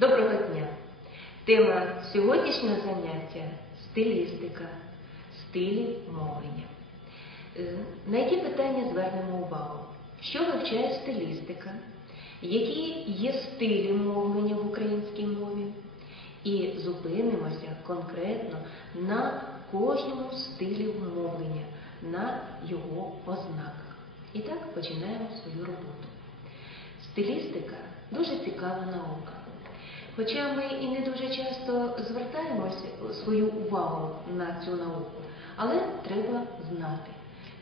Доброго дня! Тема сьогоднішнього заняття стилістика, стилі мовлення. Е, На які питання звернемо увагу? Що вивчає стилістика? Які є стилі мовлення в українській мові? І зупинимося конкретно на кожному стилі мовлення, на його ознаках. І так починаємо свою роботу. Стилістика дуже цікава наука. Хоча ми і не дуже часто звертаємося свою увагу на цю науку, але треба знати,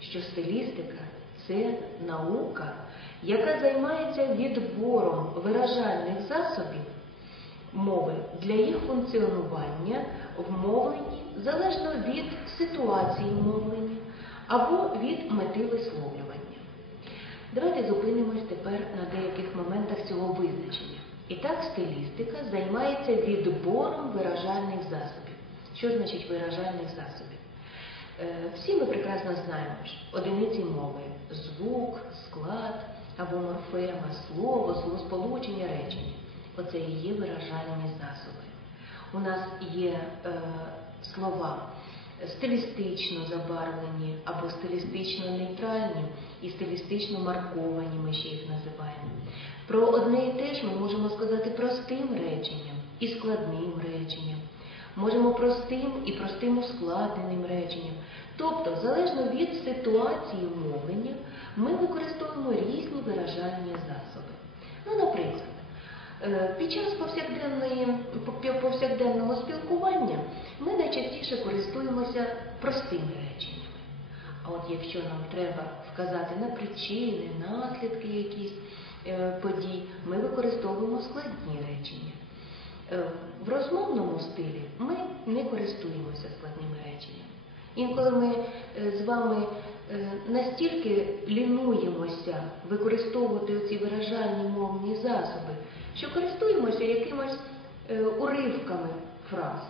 що стилістика це наука, яка займається відбором виражальних засобів мови для їх функціонування в мовленні залежно від ситуації мовлення або від мети висловлювання. Давайте зупинимось тепер на деяких моментах цього визначення. І так, стилістика займається відбором виражальних засобів. Що значить виражальних засобів? Е, Всі ми прекрасно знаємо, що одиниці мови звук, склад або морфема, слово, словосполучення, речення. Оце і є виражальні засоби. У нас є е, слова стилістично забарвлені або стилістично нейтральні і стилістично марковані, ми ще їх називаємо. Про одне і те ж ми можемо і складним реченням. Можемо простим і простим ускладненим реченням. Тобто, залежно від ситуації мовлення, ми використовуємо різні виражальні засоби. Ну, наприклад, е, під час повсякденного спілкування ми найчастіше користуємося простими реченнями. А от якщо нам треба вказати на причини, наслідки якісь е, подій, ми використовуємо складні речення. Е, В розмовному стилі ми не користуємося складними реченнями. Інколи ми е, з вами е, настільки лінуємося використовувати ці виражальні мовні засоби, що користуємося якимось уривками фраз.